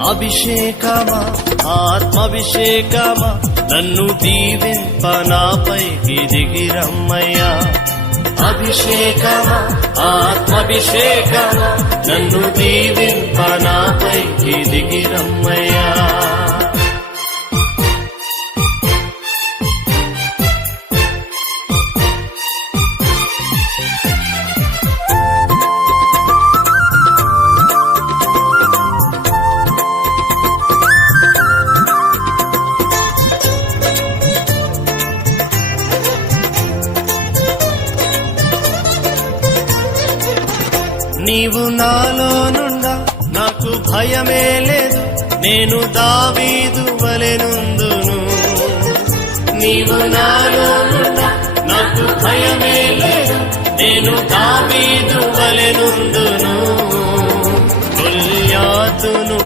అభిషేకమా ఆత్మాభిషేకమా నన్ను దీవింప నాపైకి దిగిరమ్మయ్యా. అభిషేకమా ఆత్మాభిషేకమా నన్ను దీవింప నాపైకి దిగిరమ్మయ్యా. నీవు నాలో నుండా నాకు భయమే లేదు, నేను దావీదు వలెనుందును. నీవు నాలో నుండా నాకు భయమే లేదు, నేను దావీదు వలెనుందును. గొల్యాతును